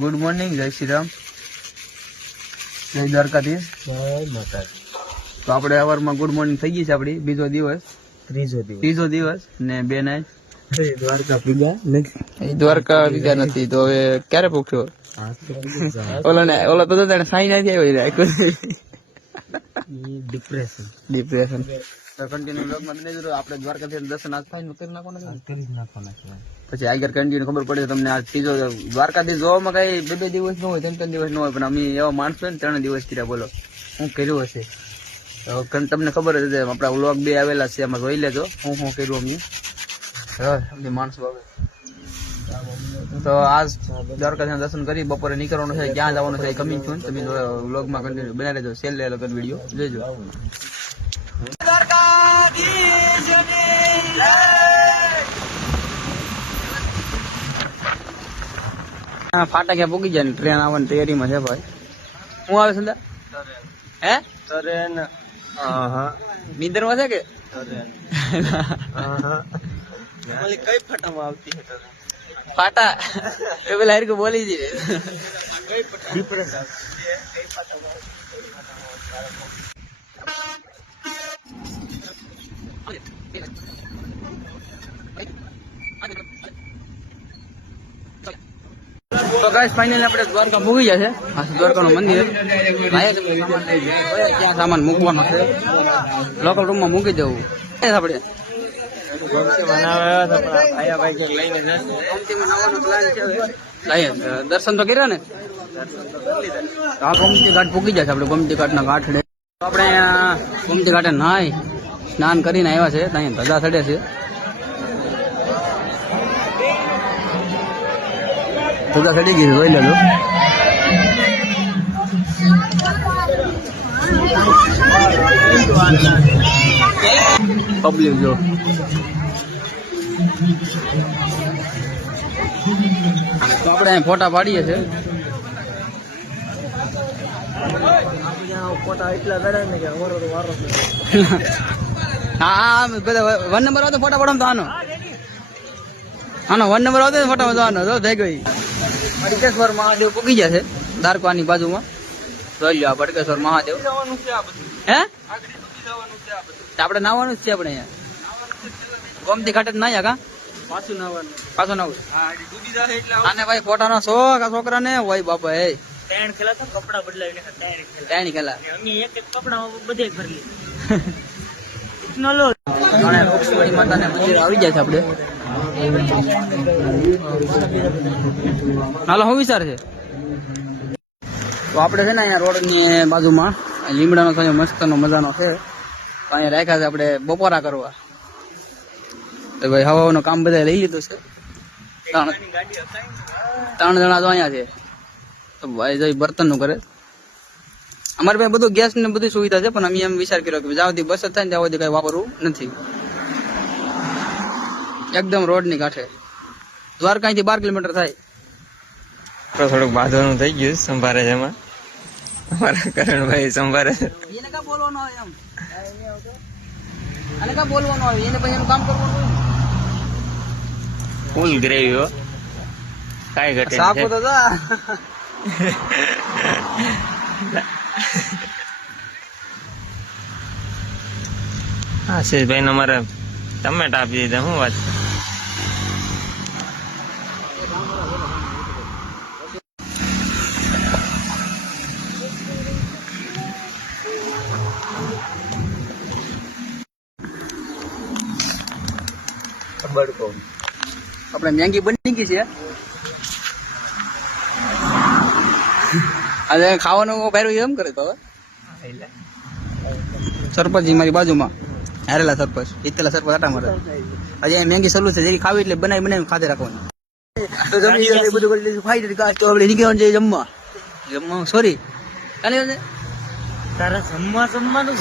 Good morning, જય શ્રી રામ, જય દ્વારકાધીશ, જય માતાજી. તો આપણે સવારમાં ગુડ મોર્નિંગ થઈ ગઈ છે આપણી. બીજો દિવસ, ત્રીજો દિવસ ને 2 નાઈટ દ્વારકા પીગા નથી. દ્વારકા પીગા નથી તો હવે ક્યારે પૂછ્યો? ઓલા તો તને સાઈ નથી આવ્યો. ડિપ્રેશન કન્ટિન્યુ બ્લોગમાં બની જતો. આપણે દ્વારકાથી દર્શન આજ ફાઈન કરી નાખવાના. પછી આગળ કન્ટિન્યુ ખબર પડે તમને. આ ત્રીજો દ્વારકાથી જોવામાં કઈ 2 દિવસ ન હોય, 3 દિવસ ન હોય, પણ અમે એવા માણસો ને 3 દિવસ કર્યા. બોલો શું કર્યું હશે? તમને ખબર હશે, આપણા વ્લોગ 2 આવેલા છે, એમાં જોઈ લેજો શું કર્યું અમે માણસો આવે. તો આજ દ્વારકાથી દર્શન કરી બપોરે નીકળવાનું છે. ક્યાં જવાનું છે કમિંગ છું. તમે વ્લોગમાં કન્ટિન્યુ બનાવી લેજો. છેલ્લે લગન વિડીયો જોઈજો. ફાટાક્યા પૂકી જાય ને ટ્રેન આવવાની તૈયારીમાં છે ભાઈ. શું આવે સંદા? હે ટ્રેન નીંદરમાં છે કે કઈ ફાટામાં આવતી છે? ફાટા એ પેલા હરકો બોલી જઈએ. તો ગાઈસ ફાઇનલી આપણે દ્વારકા મૂકી ગયા છે. આ દ્વારકાનું મંદિર. ક્યાં સામાન મૂકવાનો છે? લોકલ રૂમમાં મૂકી દેવું આપણે. દર્શન તો કર્યા ને. આ ગોમતી ઘાટ પૂકી જાય છે. આપણે ગોમતી ઘાટના ઘાટ આપણે ગોમતી ઘાટે નાય સ્નાન કરીને આવ્યા છે. ત્યાં ધજા ચડે છે. ધજા ચડી ગઈ જોઈ લેજો. પબ્લિક જો તો આપણે અહીં ફોટા પાડીએ છીએ. હા બધા 1 નંબર આવતો ફોટા પાડો તો આનો 1 નંબર આવતો ફોટા પાડવાનો જો થઈ ગઈ. ભડકેશ્વર મહાદેવ પૂકી ગયા છે દ્વારકાની બાજુમાં. જોઈ લો આ ભડકેશ્વર મહાદેવ. હે આપણે નાવાનું જ છે. આપણે અહીંયા ગોમતી ઘાટ જ નાયા કા પાછું નાવું. આને ભાઈ ફોટાનો શોખ આ છોકરાને હોય બાપા. હે 3 ખેલા તો કપડા બદલાવીને 3 ખેલા અમે એક કપડા બધે ભરી નો લો. અને લક્ષ્મી માતાને મંદિર આવી જાય છે આપણે. હાલો શું વિચાર છે? તો આપણે છે ને અહીંયા રોડની બાજુમાં લીમડાનો થયો મસ્તનો મજાનો છે. અહીંયા રાખ્યા છે આપણે બપોરા કરવા. તો ભાઈ હવાનું કામ બધા લઈ લીધું છે. 3 જણા તો અહીંયા છે. તો ભાઈ જઈ બર્તનનું કરે. અમારે પાસે બધું ગેસ ને બધી સુવિધા છે, પણ અમે એમ વિચાર કર્યો કે જ્યાં સુધી બસ થાય ને ત્યાં સુધી કઈ વાપરવું નથી. એકદમ રોડ ની કાંઠે. દ્વારકા થી 12 કિલોમીટર થાય. થોડુંક બાંધવાનું થઈ ગયું સંભારે છે એમાં. અમારા કરણભાઈ સંભારે છે. એને કા બોલવાનું આવે એમ? અને કા બોલવાનું આવે? એને પછી એનું કામ કરવાનું હોય. ફૂલ ગ્રેવી હો. કાઈ ઘટે સાફો તો જા. આશીષભાઈ ને અમારે ટમેટા આપી દીધા. શું વાત? આપણે મેંગી બની ગઈ છે. આજે ખાવાનું પહેર્યું એમ કરે તો સરપંચ મારી બાજુમાં હારેલા સરપંચ ઇતેલા સરપંચ આટા મારે. હજી મેંગી સલું છે. જેની ખાવી એટલે બનાવી ખાતે રાખવાનું. તો જમી બધું કરી લીધું. ફાઈ તો આપણે નીકળવાનું છે જમવા. સોરી તારા જમવાનું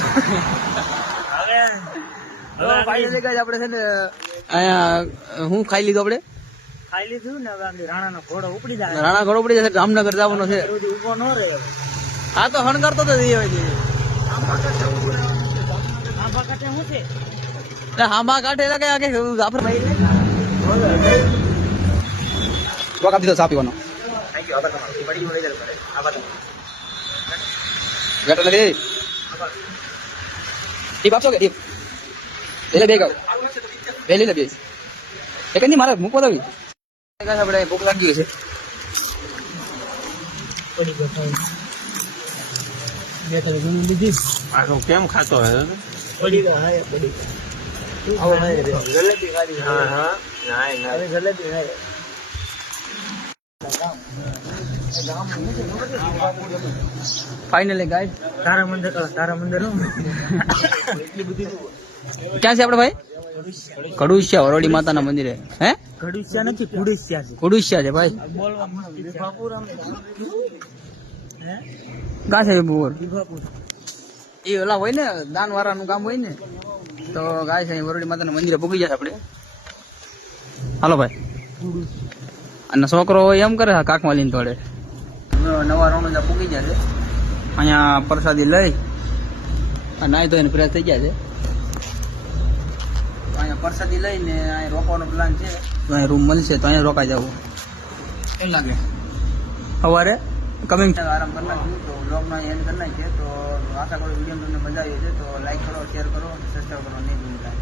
આપણે છે ને અહીંયા હું ખાઈ લીધું. આપણે ખાઈ લીધું ને રાણા ઘોડો ઉપડી જાય. રાણા ઘોડો ઉપડી જાય. જામનગર જવાનો છે. ઉભો ન રહે. હા તો હણગારતો તો હાંબા કાંઠે આપણે કાપી દીધો ચા પીવાનો. Thank you. આભાર તમારો. પડી ગયું લઈ જવું પડે. આભાર તમારો. ગટર નથી. ટીપ આપશો કે ટીપ? એટલે બે ગાવ. બે લઈ લે બે. એક નહીં મારે મૂકવા દઉં. આપણે ભૂખ લાગી છે. કેમ ખાતો હે? ફાઇનલી ગાઈસ તારા મંદિર ક્યાં છે આપણે ભાઈ? કડુસિયા વરોડી માતાના મંદિરે. હે કડુસિયા નથી, કુડુસિયા છે. કડુસિયા છે ભાઈ. ક્યાં છે બોર? એ ઓલા હોય ને દાન વાળાનું કામ હોય ને તો ગાય છે વરોડી માતાના મંદિરે પૂગી જાય આપણે. હાલો ભાઈ. અને છોકરો હોય એમ કરે કાકમાં લઈને તોડે. નવા રણુજા પૂગી જાય છે. અહીંયા પ્રસાદી લઈ અને નાઈ તો એને ફ્રેશ થઈ ગયા છે. અહીંયા પ્રસાદી લઈને અહીંયા રોકવાનો પ્લાન છે. તો અહીંયા રૂમ મળશે તો અહીંયા રોકાઈ જવું. કેમ લાગે? સવારે કમિંગ આરામ કરી નાખ્યું તો બ્લોગનો એન્ડ કરી નાખીએ. તો આશા કરું વિડીયો તમને મજા આવી છે. તો લાઈક કરો, શેર કરો, સબસ્ક્રાઈબ કરો નહીં ભૂલતા.